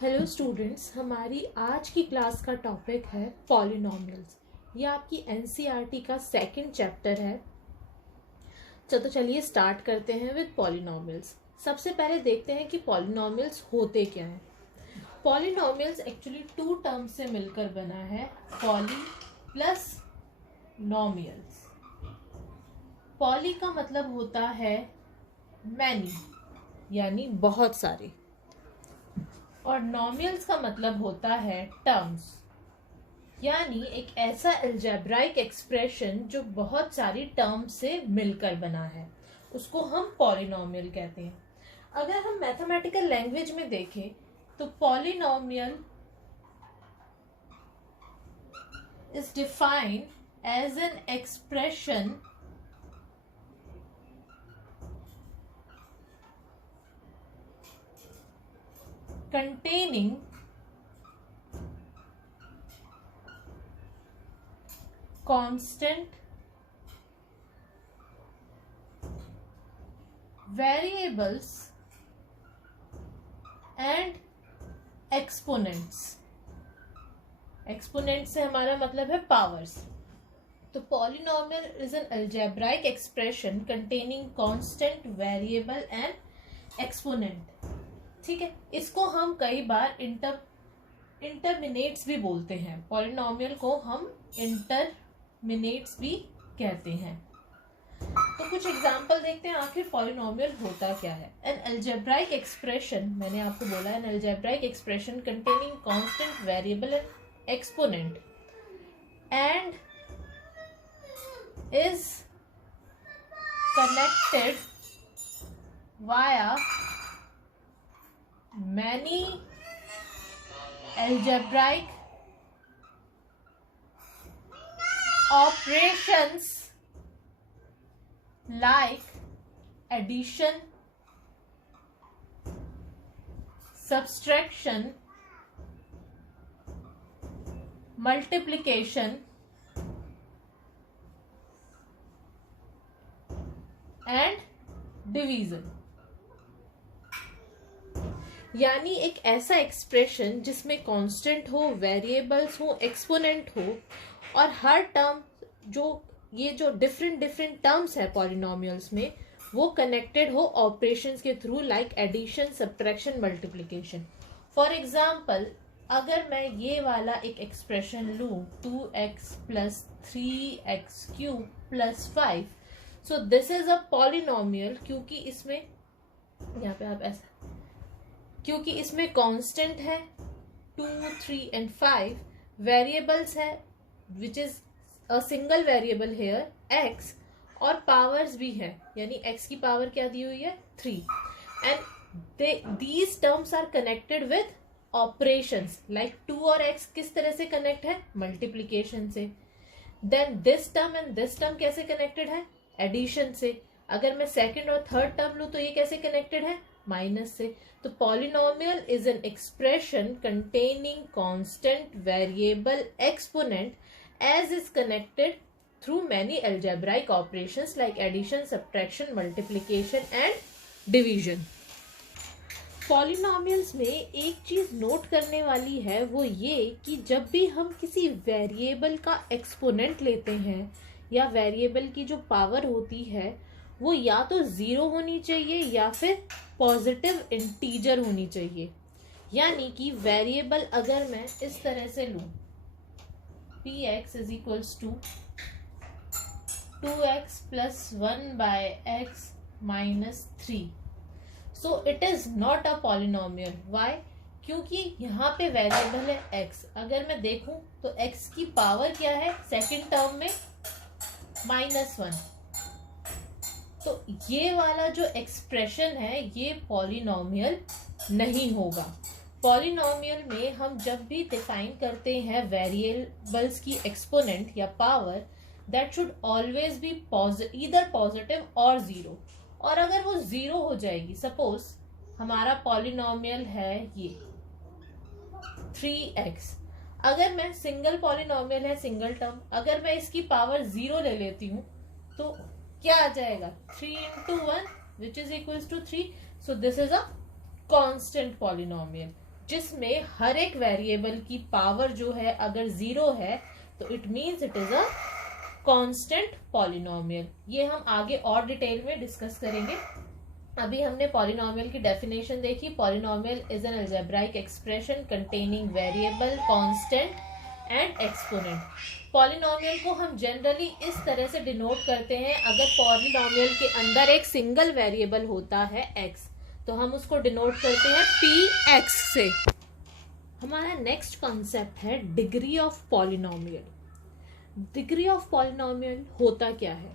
Hello students, हमारी आज की क्लास का टॉपिक है पॉलिनॉमियल्स। ये आपकी एनसीईआरटी का सेकंड चैप्टर है। तो चलिए स्टार्ट करते हैं विद पॉलिनॉमियल्स। सबसे पहले देखते हैं कि पॉलिनॉमियल्स होते क्या हैं। पॉलिनॉमियल्स एक्चुअली टू टर्म्स से मिलकर बना है, पॉली प्लस नॉमियल्स। पॉली का मतलब होता है मैनी, यानी बहुत सारे, और नॉमियल्स का मतलब होता है टर्म्स, यानी एक ऐसा अलजेब्राइक एक्सप्रेशन जो बहुत सारी टर्म्स से मिलकर बना है, उसको हम पॉलिनॉमियल कहते हैं। अगर हम मैथमेटिकल लैंग्वेज में देखें तो polynomial is defined as an expression containing constant variables and exponents। Exponent से हमारा मतलब है पावर्स। तो polynomial is an algebraic expression containing constant, variable and exponent. ठीक है, इसको हम कई बार इंटरमिनेट्स भी बोलते हैं। पॉलिनॉमियल को हम इंटरमिनेट्स भी कहते हैं। तो कुछ एग्जांपल देखते हैं आखिर पॉलिनॉमियल होता क्या है। एन अलजेब्राइक एक्सप्रेशन, मैंने आपको बोला an algebraic expression containing constant, variable and exponent and is connected via many algebraic operations like addition, subtraction, multiplication and division। यानी एक ऐसा एक्सप्रेशन जिसमें कांस्टेंट हो, वेरिएबल्स हो, एक्सपोनेंट हो, और हर टर्म जो डिफरेंट टर्म्स है पॉलिनॉमियल्स में, वो कनेक्टेड हो ऑपरेशंस के थ्रू, like addition, subtraction, multiplication. For example, अगर मैं ये वाला एक एक्सप्रेशन लूँ 2x plus 3x cube plus 5, so this is a polynomial क्योंकि इसमें यहाँ पे आप ऐसा, क्योंकि इसमें कांस्टेंट है 2, 3 एंड 5, वेरिएबल्स है which is a single variable here x, और पावर्स भी है, यानी x की पावर क्या दी हुई है 3, and these terms are connected with operations like 2 और x किस तरह से कनेक्ट है, मल्टीप्लीकेशन से। Then this term and this term कैसे कनेक्टेड है, एडिशन से। अगर मैं सेकंड और थर्ड टर्म लूं तो ये कैसे कनेक्टेड है, माइनस से। तो polynomial is an expression containing constant, variable, exponent as is connected through many algebraic operations like addition, subtraction, multiplication and division. Polynomials में एक चीज नोट करने वाली है, वो ये कि जब भी हम किसी वेरिएबल का एक्सपोनेंट लेते हैं या वेरिएबल की जो पावर होती है वो या तो 0 होनी चाहिए या फिर पॉजिटिव इंटीजर होनी चाहिए। यानी कि वेरिएबल अगर मैं इस तरह से लूं, px is equals to 2x plus 1 by x minus 3, so it is not a polynomial. Why? क्योंकि यहाँ पे वेरिएबल है x। अगर मैं देखूं तो x की पावर क्या है सेकेंड टर्म में, -1। तो ये वाला जो एक्सप्रेशन है ये पॉलिनॉमियल नहीं होगा। पॉलिनॉमियल में हम जब भी डिफाइन करते हैं वेरिएबल्स की एक्सपोनेंट या power, that should always be either positive और 0। और अगर वो 0 हो जाएगी, सपोज हमारा पॉलिनॉमियल है ये 3x, अगर मैं सिंगल पॉलिनॉमियल है, सिंगल टर्म, अगर मैं इसकी पावर 0 ले लेती हूँ तो क्या आ जाएगा, 3 into 1 which is equals to 3। so this is a constant polynomial जिसमें हर एक वेरिएबल की पावर जो है अगर 0 है तो it means it is a constant polynomial. ये हम आगे और डिटेल में डिस्कस करेंगे। अभी हमने पॉलिनोमियल की डेफिनेशन देखी। Polynomial is an algebraic expression containing variable, constant and exponent. Polynomial को हम जनरली इस तरह से डिनोट करते हैं, अगर पॉलिनोमियल के अंदर एक सिंगल वेरिएबल होता है x, तो हम उसको डिनोट करते हैं px से। हमारा नेक्स्ट कॉन्सेप्ट है degree of polynomial. Degree of polynomial होता क्या है?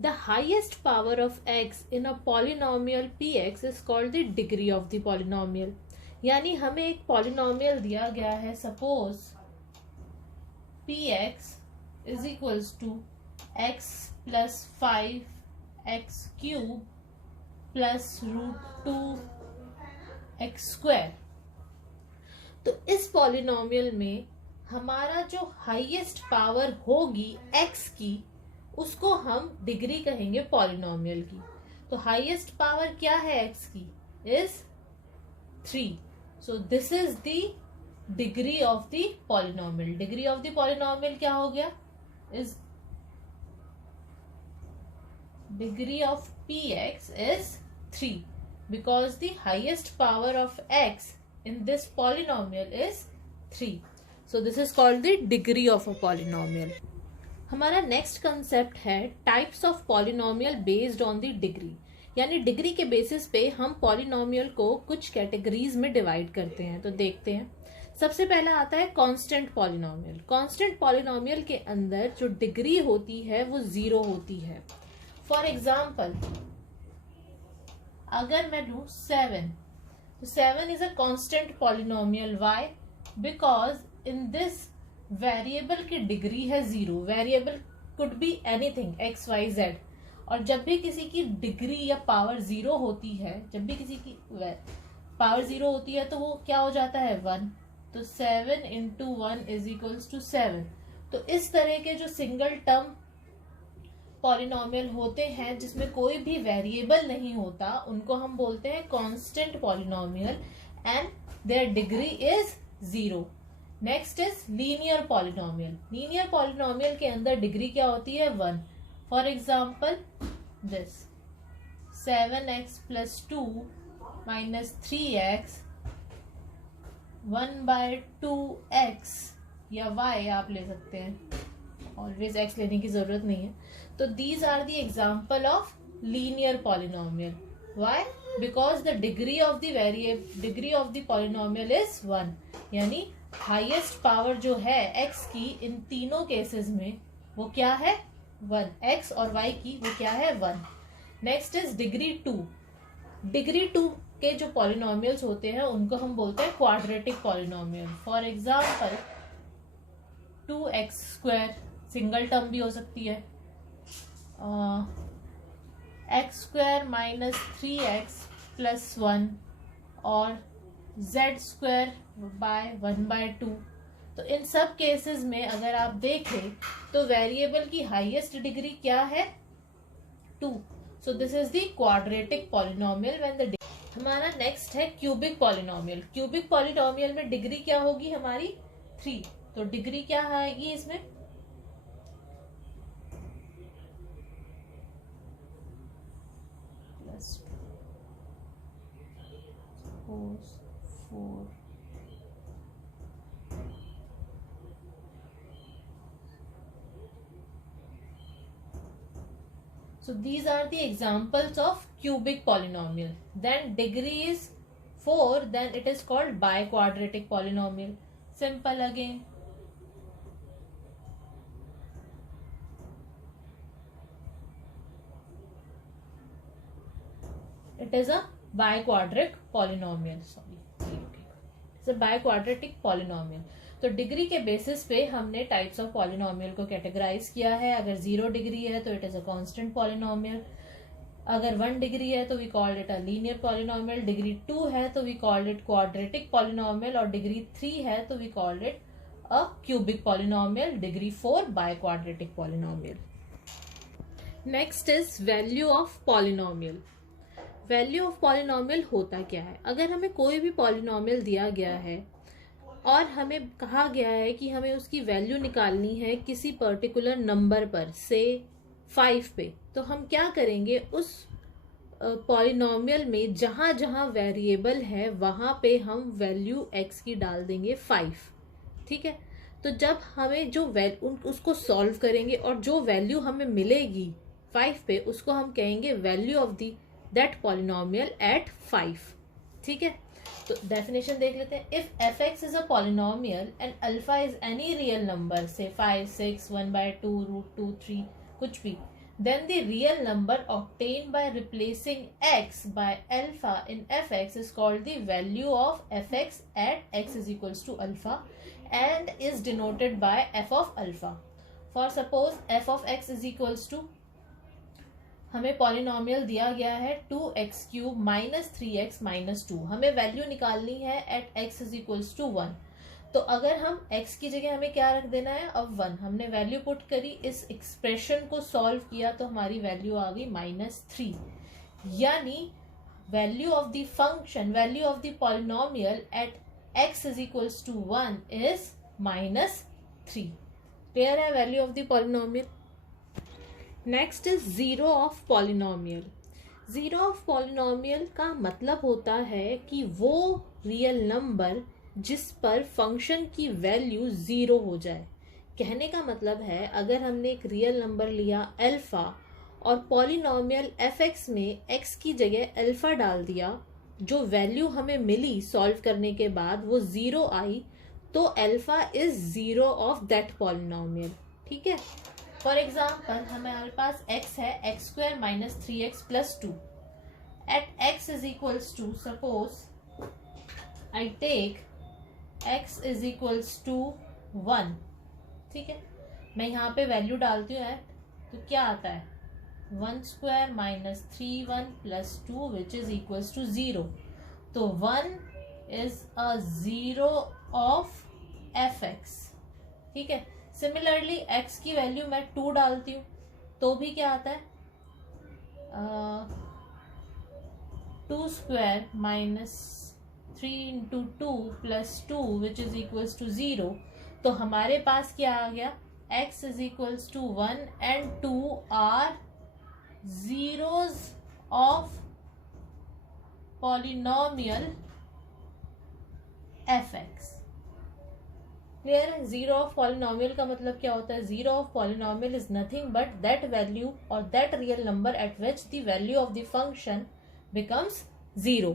The highest power of x in a polynomial px is called the degree of the polynomial. यानी हमें एक पॉलिनोमियल दिया गया है, suppose px is equals to x plus 5x cube plus root 2 x square। तो इस पॉलिनोमियल में हमारा जो हाईएस्ट पावर होगी x की, उसको हम डिग्री कहेंगे पॉलिनोमियल की। तो हाईएस्ट पावर क्या है x की? Is 3। So this is the degree of the polynomial. Degree of the polynomial क्या हो गया? Is degree of px is 3 because the highest power of x in this polynomial is 3. So this is called the degree of a polynomial. हमारा next concept है types of polynomial based on the degree. यानी degree के basis पे हम polynomial को कुछ categories में divide करते हैं। तो देखते हैं, सबसे पहला आता है कांस्टेंट पॉलिनोमियल। कांस्टेंट पॉलिनोमियल के अंदर जो डिग्री होती है वो 0 होती है। फॉर एग्जाम्पल, अगर मैं लू 7, तो 7 is a constant polynomial. Why? Because in this variable की डिग्री है 0। Variable could be anything, x, y, z। और जब भी किसी की डिग्री या पावर 0 होती है, जब भी किसी की पावर 0 होती है तो वो क्या हो जाता है? 1। तो 7 इंटू 1 इज इक्वल्स टू 7। तो इस तरह के जो सिंगल टर्म पॉलिनोमियल होते हैं जिसमें कोई भी वेरिएबल नहीं होता, उनको हम बोलते हैं constant polynomial and there degree is 0। Next is linear polynomial. Linear polynomial के अंदर डिग्री क्या होती है? 1। For example this 7x plus 2 minus 3x 1/2x या y आप ले सकते हैं, ऑलवेज x लेने की जरूरत नहीं है। तो these are the example of linear polynomial. Why? Because the degree of the polynomial is 1। यानी हाईएस्ट पावर जो है x की इन तीनों केसेस में वो क्या है? 1। x और y की वो क्या है? 1। Next is degree 2। डिग्री 2 के जो पॉलिनोमियल्स होते हैं उनको हम बोलते हैं quadratic polynomial. For example 2x², single term भी हो सकती है, x² माइनस 3x प्लस 1 और z² बाय 1/2। तो इन सब केसेस में अगर आप देखें तो वेरिएबल की हाईएस्ट डिग्री क्या है? 2। सो this is the quadratic polynomial when the. हमारा नेक्स्ट है क्यूबिक पॉलिनोमियल। क्यूबिक पॉलिनोमियल में डिग्री क्या होगी हमारी? 3। तो डिग्री क्या आएगी इसमें? +4। So these are the examples of cubic polynomial. Then degree is 4, then it is called biquadratic polynomial. Simple again. It is a biquadratic polynomial. It's a biquadratic polynomial. तो degree के basis पे हमने types of polynomial को categorise किया है। अगर 0 degree है तो it is a constant polynomial. अगर 1 डिग्री है तो we called it a linear polynomial. Degree 2 है तो we called it quadratic polynomial. और डिग्री 3 है तो we called it a cubic polynomial. Degree 4 biquadratic polynomial. Next is value of polynomial. Value of polynomial होता क्या है? अगर हमें कोई भी पॉलिनोमियल दिया गया है और हमें कहा गया है कि हमें उसकी वैल्यू निकालनी है किसी पर्टिकुलर नंबर पर, से 5 पे, तो हम क्या करेंगे, उस पॉलिनोमियल में जहां जहां वेरिएबल है वहां पे हम वैल्यू x की डाल देंगे 5। ठीक है, तो जब हमें जो उसको सॉल्व करेंगे और जो वैल्यू हमें मिलेगी 5 पे, उसको हम कहेंगे value of that polynomial at 5। ठीक है, तो डेफिनेशन देख लेते हैं। If f x is a polynomial and alpha is any real number, say 5, 6, 1/2, √2, 3, कुछ भी, then the real number obtained by replacing x by alpha in fx is called the value of fx at x is equals to alpha and is denoted by f of alpha. For suppose f of x is equals to, हमें polynomial दिया गया है 2x³ - 3x - 2, हमें value निकालनी है eight x is equals to 1। तो अगर हम x की जगह हमें क्या रख देना है, अब 1, हमने वैल्यू पुट करी, इस एक्सप्रेशन को सॉल्व किया तो हमारी वैल्यू आ गई -3, यानी value of the function, value of the polynomial at x is equals to 1 is -3। Clear है value of the polynomial. Next is zero of polynomial. Zero of polynomial का मतलब होता है कि वो रियल नंबर जिस पर फंक्शन की वैल्यू 0 हो जाए। कहने का मतलब है, अगर हमने एक रियल नंबर लिया अल्फा और पॉलिनोमियल एफ एक्स में एक्स की जगह अल्फा डाल दिया, जो वैल्यू हमें मिली सॉल्व करने के बाद वो 0 आई, तो alpha is 0 of that polynomial. ठीक है, फॉर एग्जाम्पल हमारे पास x है x² - 3x + 2 at x is equals to, suppose I take x is equals to 1। ठीक है, मैं यहाँ पे वैल्यू डालती हूँ एट, तो क्या आता है 1² - 3(1 + 2) विच इज इक्वल्स टू 0। तो 1 is a 0 of F x. ठीक है, सिमिलरली x की वैल्यू मैं 2 डालती हूँ तो भी क्या आता है 2² - 3 × 2 + 2 विच इज इक्वल्स टू 0। तो हमारे पास क्या आ गया, x is equals to 1 and 2 are zeros of polynomial fx। Clear है? जीरो ऑफ पॉलिनोमियल का मतलब क्या होता है, zero of polynomial is nothing but that value और that real number at which the value of the function becomes 0।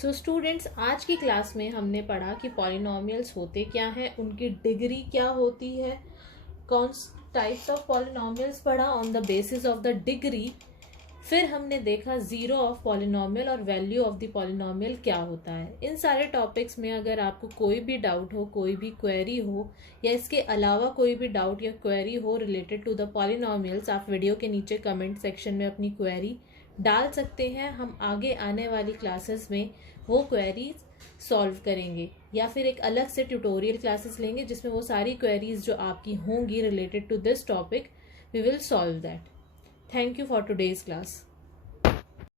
So students, आज की class में हमने पढ़ा कि पॉलिनोमियल्स होते क्या हैं, उनकी डिग्री क्या होती है, कौन टाइप्स ऑफ पॉलिनोमियल्स पढ़ा on the basis of the degree. फिर हमने देखा जीरो ऑफ पॉलिनोमियल और वैल्यू ऑफ द पॉलिनोमियल क्या होता है। इन सारे टॉपिक्स में अगर आपको कोई भी डाउट हो, कोई भी क्वेरी हो, या इसके अलावा कोई भी डाउट या क्वेरी हो रिलेटेड टू द पॉलिनोमियल्स, आप वीडियो के नीचे कमेंट सेक्शन में अपनी क्वेरी डाल सकते हैं। हम आगे आने वाली क्लासेस में वो क्वेरीज सॉल्व करेंगे, या फिर एक अलग से ट्यूटोरियल क्लासेस लेंगे जिसमें वो सारी क्वेरीज जो आपकी होंगी related to this topic, we will solve that. Thank you for today's class.